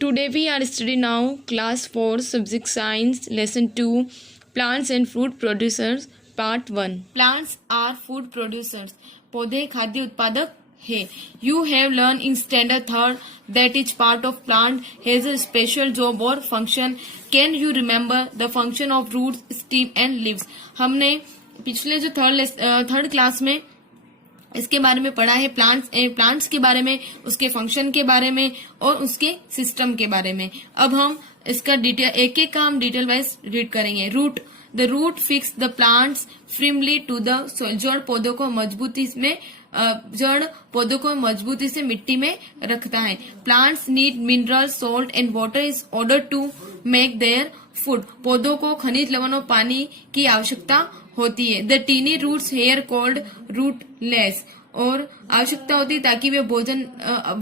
Today we are studying now class 4 subject science lesson 2 plants and food producers part 1. Plants are food producers. पौधे खाद्य उत्पादक है. You have learned in standard 3rd that each part of plant has a special job or function. Can you remember the function of roots, stem and leaves? हमने पिछले जो third class में इसके बारे में पढ़ा है, प्लांट्स के बारे में, उसके फंक्शन के बारे में और उसके सिस्टम के बारे में. अब हम इसका डिटेल एक एक का हम डिटेल वाइज रीड करेंगे. Root. The root fix the plants firmly to the soil. जड़ पौधों को मजबूती से मिट्टी में रखता है. Plants need mineral, salt and water is order to make their food. पौधों को खनिज, लवण और पानी की आवश्यकता होती है. The tiny roots hair called rootlets. और आवश्यकता होती है ताकि वे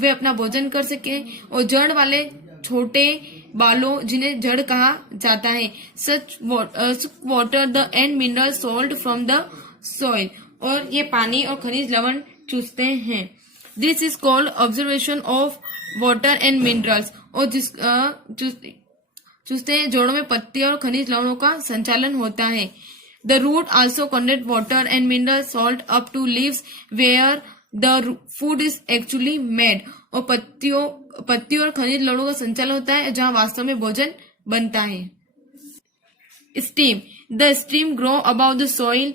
अपना भोजन कर सके. और जड़ वाले छोटे बालों जिन्हें जड़ कहा जाता है. सच water the end mineral salt from the soil. और ये पानी और खनिज लवण चूसते हैं. This is called observation of water and minerals. और चूसते हैं. जोड़ों में पत्ती और खनिज लवणों का संचालन होता है. The root also conduct water and mineral salt up to leaves where the food is actually made. और पत्तियों और खनिज लवणों का संचालन होता है जहां वास्तव में भोजन बनता है. Stem. The stem grow above the soil.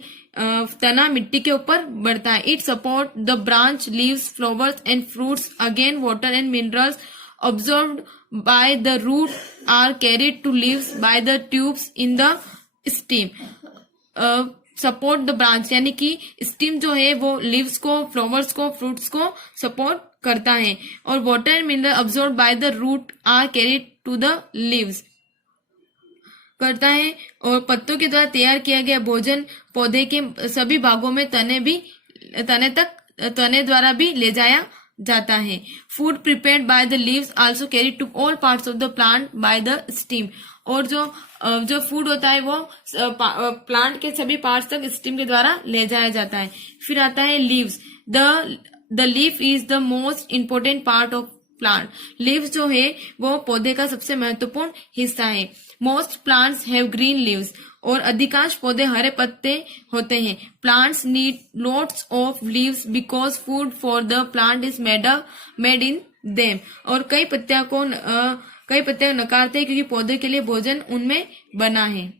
तना मिट्टी के ऊपर बढ़ता है. It support the branch, leaves, flowers and fruits. Again, water and minerals absorbed by the root are carried to leaves by the tubes in the stem. Support the branch यानी कि steam जो है वो लीव्स को, flowers को, fruits को support करता है. और water and mineral absorb by the root are carried to the leaves करता है. और पत्तों के द्वारा तैयार किया गया भोजन पौधे के सभी भागों में तने द्वारा भी ले जाया जाता है. Food prepared by the leaves also carried to all parts of the plant by the stem. और जो फूड होता है वो प्लांट के सभी पार्ट्स तक स्टीम के द्वारा ले जाया जाता है. फिर आता है leaves. The leaf is the most important part of plant. Leaves जो है वो पौधे का सबसे महत्वपूर्ण हिस्सा है. Most plants have green leaves. और अधिकांश पौधे हरे पत्ते होते हैं. Plants need lots of leaves because food for the plant is made in them. और कई पत्तियां नकारते हैं क्योंकि पौधे के लिए भोजन उनमें बना है.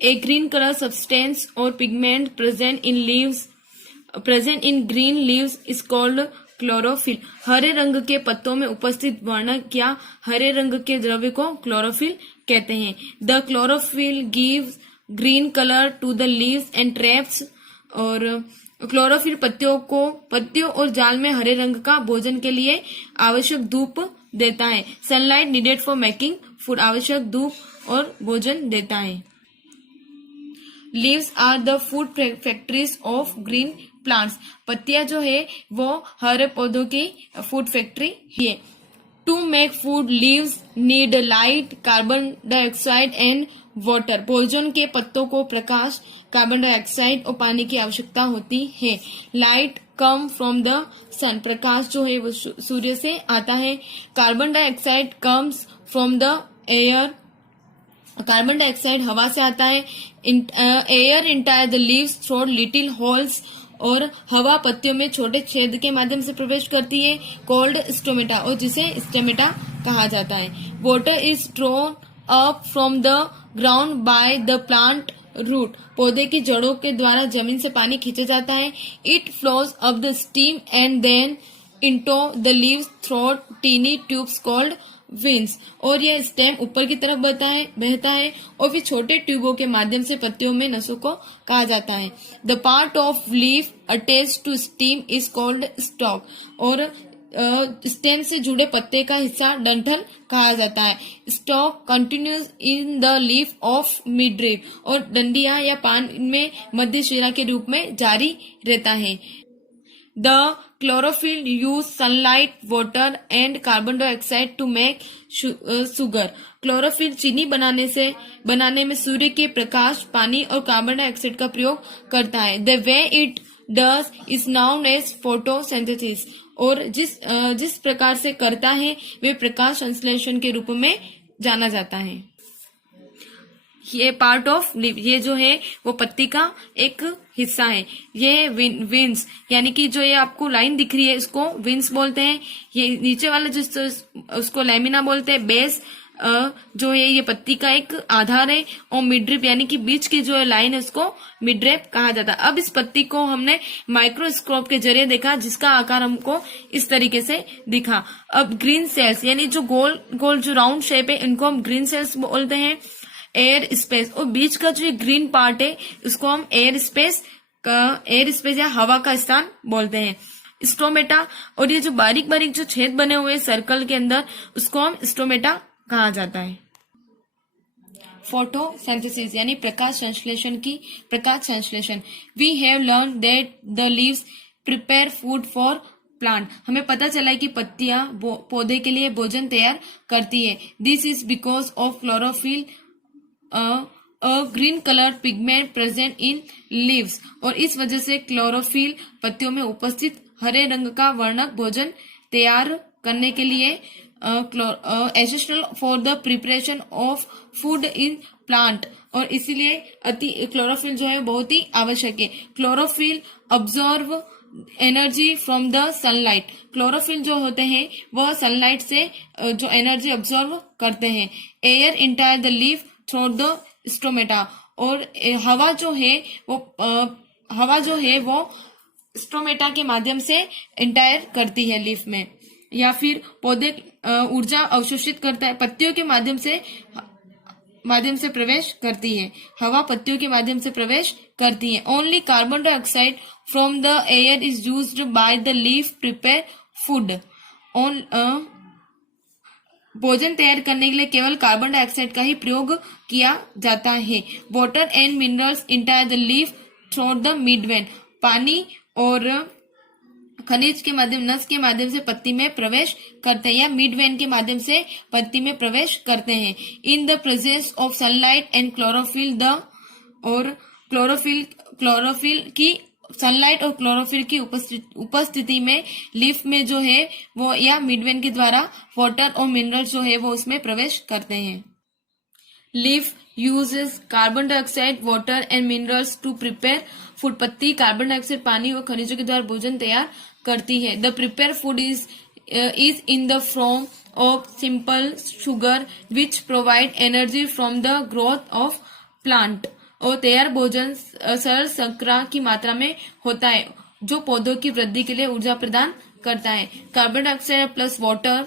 ए ग्रीन कलर सब्सटेंस और pigment present in green leaves is called chlorophyll. हरे रंग के पत्तों में उपस्थित वर्णक या हरे रंग के द्रव्य को क्लोरोफिल कहते हैं. The chlorophyll gives green colour to the leaves and traps. और क्लोरोफिल पत्तियों और जाल में हरे रंग का भोजन के लिए आवश्यक धूप देता है. Sunlight needed for making food. आवश्यक धूप और भोजन देता है. Leaves are the food factories of green plants. पत्तियां जो है वो हरे पौधों की फूड फैक्ट्री है. To make food leaves need light, carbon dioxide and water. भोजन के पत्तों को प्रकाश, कार्बन डाइऑक्साइड और पानी की आवश्यकता होती है. लाइट कम फ्रॉम द सन. प्रकाश जो है वो सूर्य से आता है. Carbon dioxide comes from the air. Carbon dioxide हवा से आता है. Air entire the leaves through little holes. और हवा पत्तियों में छोटे छेद के माध्यम से प्रवेश करती है. Called stomata. और जिसे स्टोमेटा कहा जाता है. Water is drawn up from the ground by the plant root. पौधे की जड़ों के द्वारा जमीन से पानी खींचा जाता है. It flows up the stem and then into the leaves through tiny tubes called veins. और यह स्टेम ऊपर की तरफ बहता है और फिर छोटे ट्यूबों के माध्यम से पत्तियों में नसों को कहा जाता है. The part of leaf attached to stem is called stalk. और स्टेम से जुड़े पत्ते का हिस्सा डंठल कहा जाता है. Stalk continues in the leaf of midrib. और डंडियां या पान में मध्य शिरा के रूप में जारी रहता है. The chlorophyll use sunlight, water and carbon dioxide to make sugar. Chlorophyll चीनी बनाने में सूर्य के प्रकाश, पानी और कार्बन डाइऑक्साइड का प्रयोग करता है. The way it does is known as photosynthesis. और जिस प्रकार से करता है वे प्रकाश संश्लेषण के रूप में जाना जाता है। ये पार्ट ऑफ लीफ, ये जो है वो पत्ती का एक हिस्सा है। ये विंस यानी कि जो ये आपको लाइन दिख रही है इसको विंस बोलते हैं। ये नीचे वाला जिस उसको लैमिना बोलते हैं। बेस जो है ये पत्ती का एक आधार है और मिडरिप यानी कि बीच की जो है लाइन है उसको मिडरिप कहा जाता है। अब इस पत्ती को हमने माइक्रोस्कोप के जरिए देखा जिसका आकार हमको इस तरीके से दिखा। अब ग्रीन सेल्स यानी जो गोल गोल जो राउंड शेप है इनको हम ग्रीन सेल्स बोलते हैं। एयर स्पेस और बीच का जो ग्रीन पार्ट है उसको हम एयर स्पेस या हवा का स्थान बोलते हैं। स्टोमेटा और ये जो बारीक बारीक जो छेद बने हुए सर्कल के अंदर उसको हम स्टोमेटा कहा जाता है। फोटोसिंथेसिस यानी प्रकाश संश्लेषण। We have learn that the leaves prepare food for plant. हमें पता चला है कि पत्तियां पौधे के लिए भोजन तैयार करती है। This is because of chlorophyll a green colour pigment present in leaves. और इस वजह से क्लोरोफिल पत्तियों में उपस्थित हरे रंग का वर्णक भोजन तैयार करने के लिए essential for the preparation of food in plant. और इसीलिए क्लोरोफिल जो है बहुत ही आवश्यक है। Chlorophyll observe energy from the sunlight. Chlorophyll जो होते हैं वह सनलाइट से जो एनर्जी ऑब्जर्व करते हैं। Air entire the leaf through the stomata. और हवा जो है वो स्टोमेटा के माध्यम से इंटायर करती है लीफ में। या फिर पौधे ऊर्जा अवशोषित करता है, पत्तियों के माध्यम से प्रवेश करती है। हवा पत्तियों के माध्यम से प्रवेश करती है। Only carbon dioxide from the air is used by the leaf prepare food. भोजन तैयार करने के लिए केवल कार्बन डाइऑक्साइड का ही प्रयोग किया जाता है। Water and minerals enter the leaf through the midvein. पानी और खनिज के माध्यम नस के माध्यम से पत्ती में प्रवेश करते हैं या मिडवेन के माध्यम से पत्ती में प्रवेश करते हैं। In the presence of sunlight and sunlight और क्लोरोफिल की उपस्थिति में लीफ में जो है वो या मिडवेन के द्वारा वाटर और मिनरल्स जो है वो उसमें प्रवेश करते हैं। Leaf uses carbon dioxide water and minerals to prepare food. पत्ती कार्बन डाइऑक्साइड पानी और खनिजों के द्वारा भोजन तैयार करती है। The prepare food is in the form of simple sugar which provide energy from the growth of plant. और तैयार भोजन सरल शर्करा की मात्रा में होता है जो पौधों की वृद्धि के लिए ऊर्जा प्रदान करता है। Carbon dioxide plus water,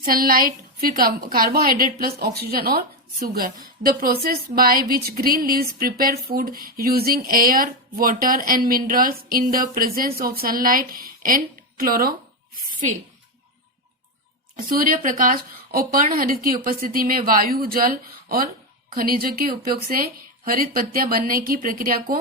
sunlight, फिर कार्बोहाइड्रेट प्लस ऑक्सीजन और sugar. The process by which green leaves prepare food using air, water and minerals in the presence of sunlight and chlorophyll. Surya Prakash और पर्णहरित की उपस्थिति में वायु, जल और खनिजों के उपयोग से हरित पत्तियां बनने की प्रक्रिया को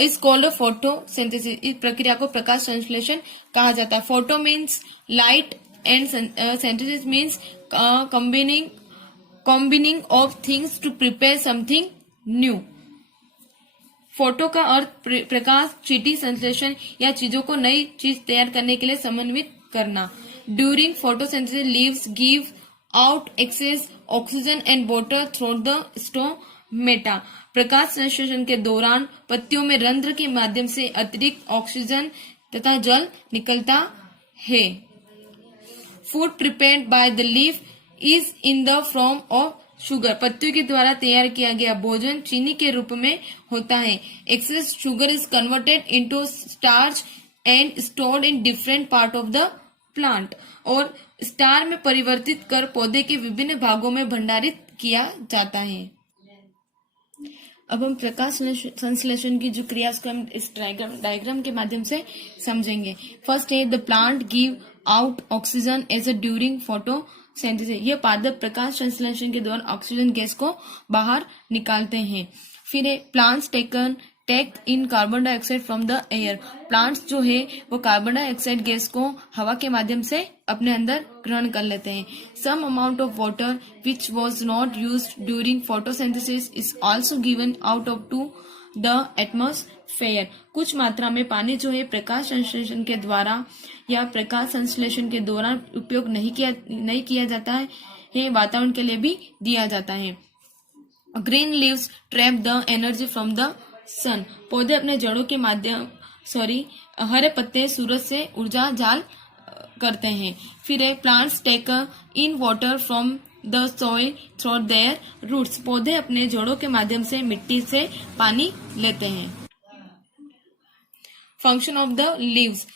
इस कॉल्ड फोटोसिंथेसिस। इस प्रक्रिया को प्रकाश संश्लेषण कहा जाता है। Photo means light and synthesis means combining of things to prepare something new. Photo का अर्थ प्रकाश, चीटी संश्लेषण या चीजों को नई चीज तैयार करने के लिए समन्वित करना। During photosynthesis leaves give out excess oxygen and water through the stomata. प्रकाश संश्लेषण के दौरान पत्तियों में रंध्र के माध्यम से अतिरिक्त ऑक्सीजन तथा जल निकलता है। Food prepared by the leaf is in the form of sugar. पत्तियों के द्वारा तैयार किया गया भोजन चीनी के रूप में होता है। Excess sugar is converted into starch and stored in different part of the plant. और स्टार में परिवर्तित कर पौधे के विभिन्न भागों में भंडारित किया जाता है। अब हम प्रकाश संश्लेषण की जो क्रिया उसको हम इस डायग्राम के माध्यम से समझेंगे। फर्स्ट है the plant give out oxygen as a during photosynthesis. ये पादप प्रकाश संश्लेषण के दौरान ऑक्सीजन गैस को बाहर निकालते हैं। फिर है plants take in carbon dioxide from the air. Plants जो है वो कार्बन डाइऑक्साइड गैस को हवा के माध्यम से अपने अंदर ग्रहण कर लेते हैं। Some amount of water which was not used during photosynthesis is also given out of to the atmosphere. कुछ मात्रा में पानी जो है प्रकाश संश्लेषण के द्वारा या प्रकाश संश्लेषण के दौरान उपयोग नहीं किया जाता है, वातावरण के लिए भी दिया जाता है। Green leaves trap the energy from the sun. पौधे अपने जड़ों के माध्यम हरे पत्ते सूरज से ऊर्जा जाल करते हैं। फिर है plants take in water from the soil through their roots. पौधे अपने जड़ों के माध्यम से मिट्टी से पानी लेते हैं। Function of the leaves.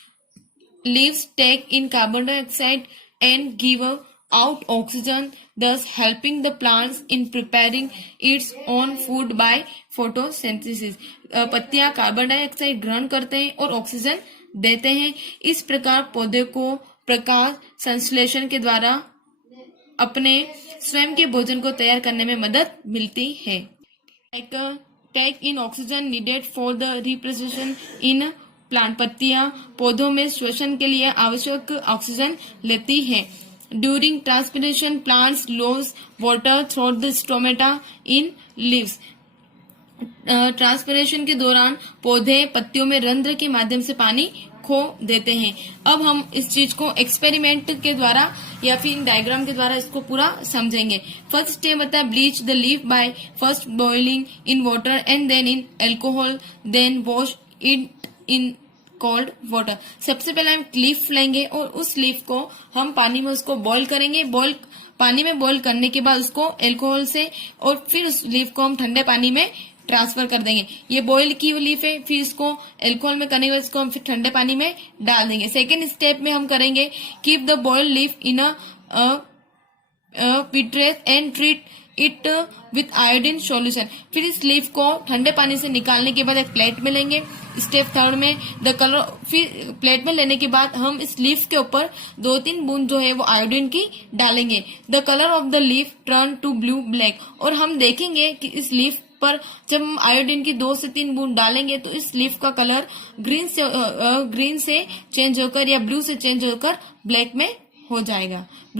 Leaves take in carbon dioxide and give out oxygen, thus helping the plants in preparing its own food by photosynthesis. पत्तियां कार्बन डाइऑक्साइड ग्रहण करते हैं और ऑक्सीजन देते हैं। इस प्रकार पौधे को प्रकाश संश्लेषण के द्वारा अपने स्वयं के भोजन को तैयार करने में मदद मिलती है। Take in oxygen needed for the reproduction in plant. पत्तियां पौधों में श्वसन के लिए आवश्यक ऑक्सीजन लेती है। During transpiration, plants lose water through the stomata in leaves. Transpiration के दौरान पौधे पत्तियों में रंध्र के माध्यम से पानी खो देते हैं। अब हम इस चीज को एक्सपेरिमेंट के द्वारा या फिर डायग्राम के द्वारा इसको पूरा समझेंगे। फर्स्ट स्टेप होता है bleach the leaf by first boiling in water and then in alcohol, then wash it in cold water. सबसे पहले हम लीफ लेंगे और उस लीफ को हम पानी में उसको बॉईल करेंगे। पानी में बॉईल करने के बाद उसको अल्कोहल से और फिर उस लीफ को हम ठंडे पानी में ट्रांसफर कर देंगे। ये बॉईल की हुई लीफ है, फिर इसको अल्कोहल में करने के बाद इसको हम फिर ठंडे पानी में डाल देंगे। सेकेंड स्टेप में हम करेंगे keep the boiled leaf in a petri dish and treat it with iodine solution. फिर इस लीफ को ठंडे पानी से निकालने के बाद एक प्लेट में लेंगे। स्टेप थर्ड में द कलर, फिर प्लेट में लेने के बाद हम इस लीफ के ऊपर 2-3 बूंद जो है वो आयोडीन की डालेंगे। The colour of the leaf turn to blue black. और हम देखेंगे कि इस लीफ पर जब हम आयोडीन की 2 से 3 बूंद डालेंगे तो इस लीफ का कलर ग्रीन से चेंज होकर या ब्लू से चेंज होकर ब्लैक में हो जाएगा। ब्लू